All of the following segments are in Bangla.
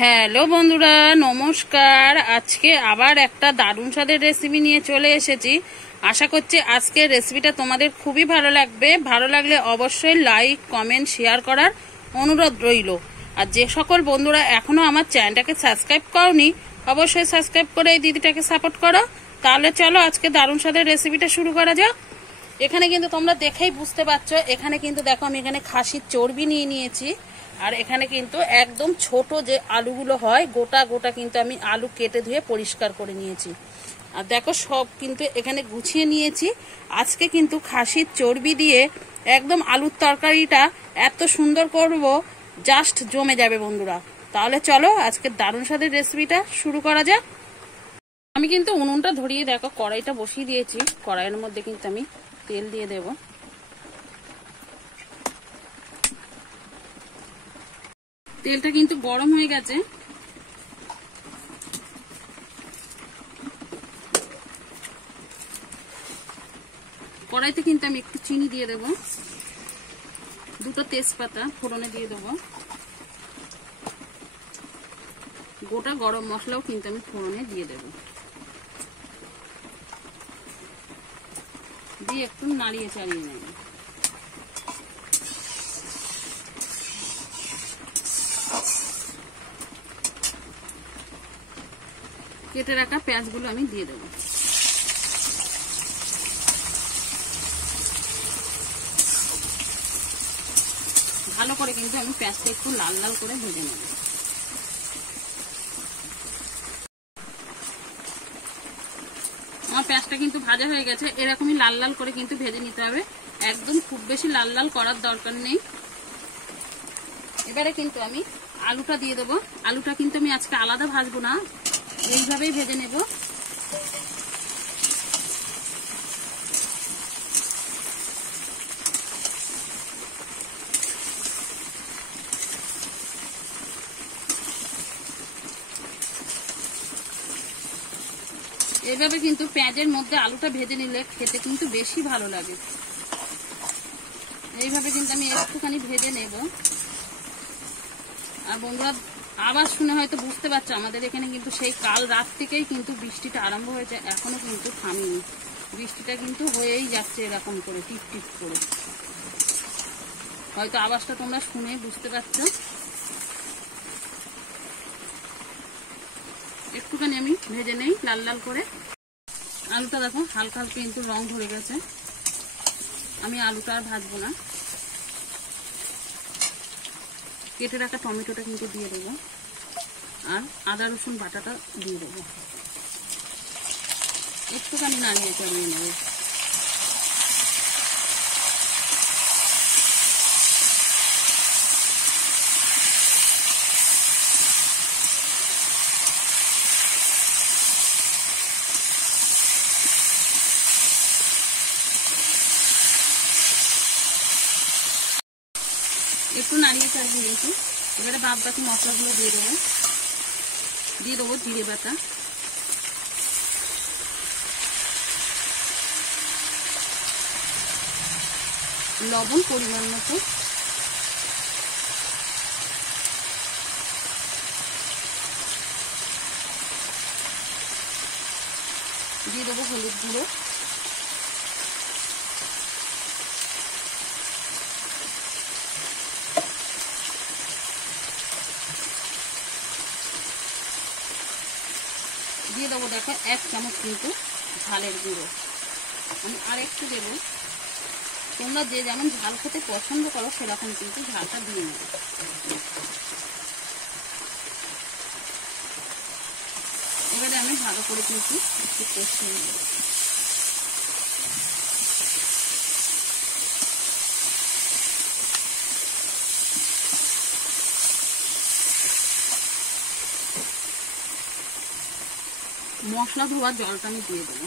হ্যালো বন্ধুরা, নমস্কার। আজকে আবার একটা দারুণ স্বাদের রেসিপি নিয়ে চলে এসেছি। আশা করছি আজকের রেসিপিটা তোমাদের খুবই ভালো লাগবে। ভালো লাগলে অবশ্যই লাইক, কমেন্ট, শেয়ার করার অনুরোধ রইল। আর যে সকল বন্ধুরা এখনো আমার চ্যানেলটাকে সাবস্ক্রাইব করনি, অবশ্যই সাবস্ক্রাইব করে এই দিদিটাকে সাপোর্ট করো। তাহলে চলো আজকে দারুণ স্বাদের রেসিপিটা শুরু করা যাক। এখানে কিন্তু তোমরা দেখেই বুঝতে পারছো, এখানে কিন্তু দেখো আমি এখানে খাসির চর্বি নিয়ে নিয়েছি। আর এখানে কিন্তু একদম ছোট যে আলুগুলো হয় গোটা গোটা কিন্তু আমি আলু কেটে ধুয়ে পরিষ্কার করে নিয়েছি। আর দেখো সব কিন্তু এখানে গুছিয়ে নিয়েছি। আজকে কিন্তু খাসির চর্বি দিয়ে একদম আলুর তরকারিটা এত সুন্দর করব, জাস্ট জমে যাবে বন্ধুরা। তাহলে চলো আজকে দারুণ স্বাদের রেসিপিটা শুরু করা যাক। আমি কিন্তু উনুনটা ধরিয়ে দেখো কড়াইটা বসিয়ে দিয়েছি। কড়াইয়ের মধ্যে কিন্তু আমি তেল দিয়ে দেব। তেলটা কিন্তু গরম হয়ে গেছে। কড়াইতে কিন্তু আমি একটু চিনি দিয়ে দেব, দুটো তেজপাতা ফোড়নে দিয়ে দেব, গোটা গরম মশলাও কিন্তু আমি ফোড়নে দিয়ে দেব, দিয়ে একটু নাড়িয়ে চাড়িয়ে নেব। কেটে রাখা পেঁয়াজগুলো আমি দিয়ে দেব। ভালো করে কিন্তু আমি পেঁয়াজটা একটু লাল লাল করে ভেজে নেব। আমার পেঁয়াজটা কিন্তু ভাজা হয়ে গেছে। এরকমই লাল লাল করে কিন্তু ভেজে নিতে হবে, একদম খুব বেশি লাল লাল করার দরকার নেই। এবারে কিন্তু আমি আলুটা দিয়ে দেবো। আলুটা কিন্তু আমি আজকে আলাদা ভাজবো না, এইভাবেই ভেজে নেব। এইভাবে কিন্তু পেঁয়াজের মধ্যে আলুটা ভেজে নিলে খেতে কিন্তু বেশি ভালো লাগে। এইভাবে কিন্তু আমি একটুখানি ভেজে নেব। আর বন্ধুরা আবার শুনে হয়তো বুঝতে পারছো, আমাদের এখানে কিন্তু সেই কাল রাত থেকেই কিন্তু বৃষ্টিটা আরম্ভ হয়েছে, এখনো কিন্তু থামেনি। বৃষ্টিটা কিন্তু হয়েই যাচ্ছে এরকম করে টিপ টিপ করে। হয়তো আওয়াজটা তোমরা শুনে বুঝতে পারছো। একটুখানি আমি ভেজে নেই লাল লাল করে। আলুটা দেখো হালকা হালকা কিন্তু রং ধরে গেছে। আমি আলুটা আর ভাজবো না। কেটে রাখা টমেটোটা কিন্তু দিয়ে দেবো, আর আদা রসুন বাটাটা দিয়ে দেবো। একটুখানি নাড়িয়ে চাড়িয়ে নেব। একটু নাড়িয়ে চাড়িয়ে নিয়েছি। এবারে বাদ বাকি মশলাগুলো দিয়ে দেবো। দিয়ে দেবো জিরে বাটা, লবণ পরিমাণ মতো, দিয়ে দেবো হলুদ গুঁড়ো, দিয়ে দেবো দেখো 1 চামচ কিন্তু ঝালের গুঁড়ো। আমি আর একটু দেবো। তোমরা যে যেমন ঝাল খেতে পছন্দ করো সেরকম কিন্তু ঝালটা দিয়ে নেবে। এবারে আমি ভালো করে কিন্তু একটু কষিয়ে নেব। মশলা ধোয়ার জলটা আমি দিয়ে দেবো।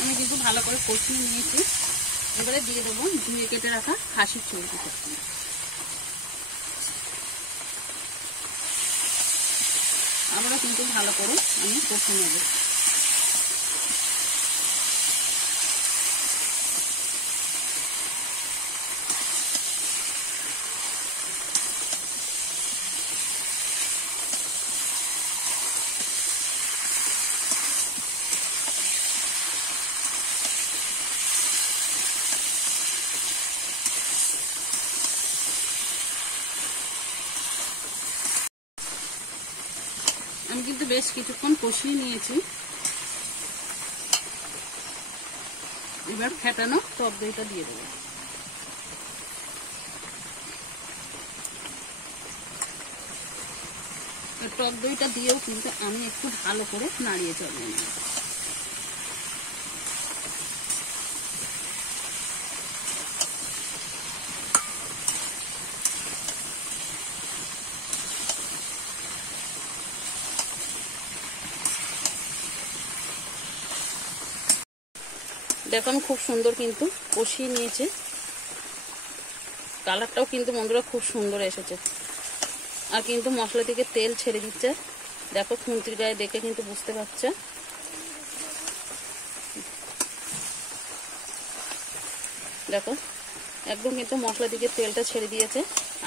আমি কিন্তু ভালো করে কষিয়ে নিয়েছি। এবারে দিয়ে দেবো ধুয়ে কেটে রাখা খাসির চর্বিটা। আবারও কিন্তু ভালো করে আমি কষে নেব। আমি কিন্তু বেশ কিছুক্ষণ কষিয়ে নিয়েছি। এবার ফেটানো টক দইটা দিয়ে দেবো। টক দইটা দিয়েও কিন্তু আমি একটু ভালো করে নাড়িয়ে চালিয়ে নেব। দেখো আমি খুব সুন্দর কিন্তু কষিয়ে নিয়েছি। কালারটাও কিন্তু বন্ধুরা খুব সুন্দর এসেছে। আর কিন্তু মশলা থেকে তেল ছেড়ে দিচ্ছে। দেখো খুন্তির গায়ে দেখে কিন্তু বুঝতে পারছে। দেখো একদম কিন্তু মশলা থেকে তেলটা ছেড়ে দিয়েছে।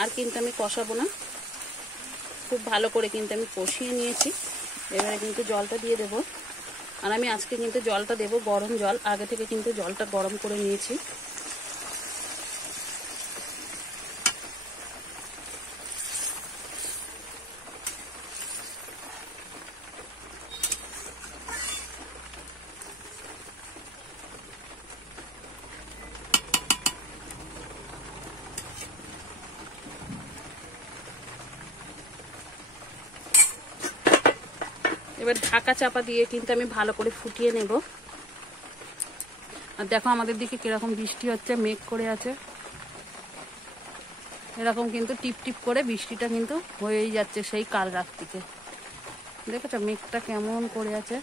আর কিন্তু আমি কষাবো না, খুব ভালো করে কিন্তু আমি কষিয়ে নিয়েছি। এবারে কিন্তু জলটা দিয়ে দেবো। আর আমি আজকে কিন্তু জলটা দেবো গরম জল। আগে থেকে কিন্তু জলটা গরম করে নিয়েছি। এবার ঢাকা চাপা দিয়ে কিন্তু আমি ভালো করে ফুটিয়ে নেব। আর দেখো আমাদের দিকে কিরকম বৃষ্টি হচ্ছে, মেঘ করে আছে। এরকম কিন্তু টিপ টিপ করে বৃষ্টিটা কিন্তু হয়েই যাচ্ছে সেই কাল রাত থেকে। দেখেছো মেঘটা কেমন করে আছে।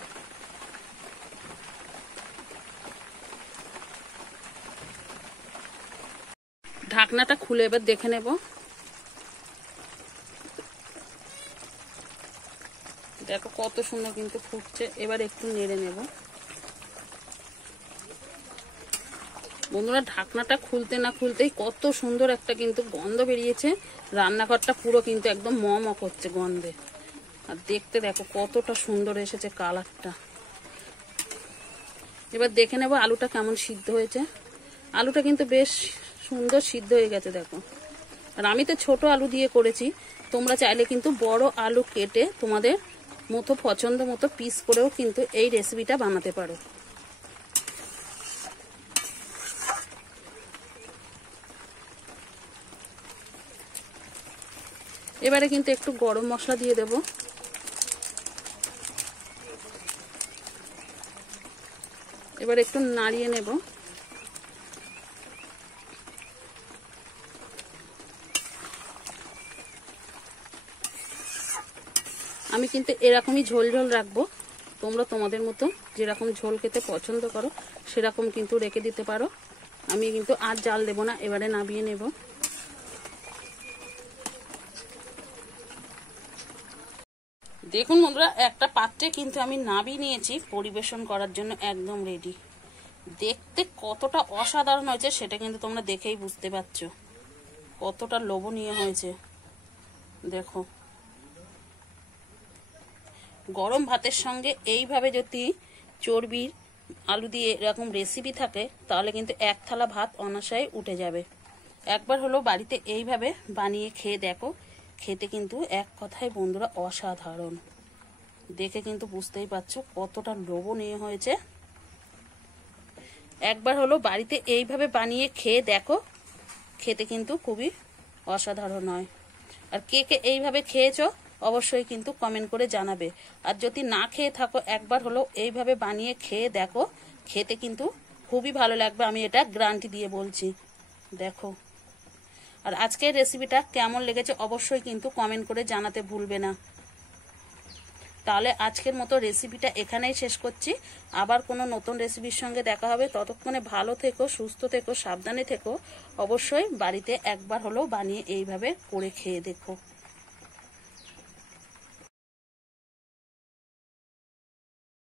ঢাকনাটা খুলে এবার দেখে নেব। দেখো কত সুন্দর কিন্তু ফুটছে। এবার একটু নেড়ে নেব। বন্ধুরা ঢাকনাটা খুলতে না খুলতেই কত সুন্দর একটা কিন্তু গন্ধ বেরিয়েছে। রান্নাঘরটা পুরো কিন্তু একদম ম করছে গন্ধে। আর দেখতে দেখো কতটা সুন্দর এসেছে কালারটা। এবার দেখে নেব আলুটা কেমন সিদ্ধ হয়েছে। আলুটা কিন্তু বেশ সুন্দর সিদ্ধ হয়ে গেছে দেখো। আর আমি তো ছোট আলু দিয়ে করেছি, তোমরা চাইলে কিন্তু বড় আলু কেটে তোমাদের মতো পছন্দ মতো পিস করেও কিন্তু এই রেসিপিটা বানাতে পারো। এবারে কিন্তু একটু গরম মশলা দিয়ে দেব। এবার একটু নাড়িয়ে নেব। আমি কিন্তু এরকমই ঝোল ঝোল রাখবো। তোমরা তোমাদের মতো যেরকম ঝোল খেতে পছন্দ করো সেরকম কিন্তু রেখে দিতে পারো। আমি কিন্তু আর জাল দেব না। এবারে নামিয়ে নেব। দেখুন বন্ধুরা একটা পাত্রে কিন্তু আমি নামিয়ে নিয়েছি, পরিবেশন করার জন্য একদম রেডি। দেখতে কতটা অসাধারণ হয়েছে সেটা কিন্তু তোমরা দেখেই বুঝতে পারছো কতটা লোভনীয় হয়েছে। দেখো গরম ভাতের সঙ্গে এইভাবে যদি চর্বির আলু দিয়ে এরকম রেসিপি থাকে তাহলে কিন্তু এক থালা ভাত অনায়াসে উঠে যাবে। একবার হলো বাড়িতে এইভাবে বানিয়ে খেয়ে দেখো, খেতে কিন্তু এক কথায় বন্ধুরা অসাধারণ। দেখে কিন্তু বুঝতেই পারছো কতটা লোভনীয় হয়েছে। একবার হলো বাড়িতে এইভাবে বানিয়ে খেয়ে দেখো, খেতে কিন্তু খুবই অসাধারণ হয়। আর কে কে এইভাবে খেয়েছো অবশ্যই কিন্তু কমেন্ট করে জানাবে। আর যদি না খেয়ে থাকো একবার হলো এইভাবে বানিয়ে খেয়ে দেখো, খেতে কিন্তু খুবই ভালো লাগবে, আমি এটা গ্যারান্টি দিয়ে বলছি। দেখো আর আজকের রেসিপিটা কেমন লেগেছে অবশ্যই কিন্তু কমেন্ট করে জানাতে ভুলবে না। তাহলে আজকের মতো রেসিপিটা এখানেই শেষ করছি। আবার কোনো নতুন রেসিপির সঙ্গে দেখা হবে। ততক্ষণে ভালো থেকো, সুস্থ থেকো, সাবধানে থেকো। অবশ্যই বাড়িতে একবার হলেও বানিয়ে এইভাবে করে খেয়ে দেখো।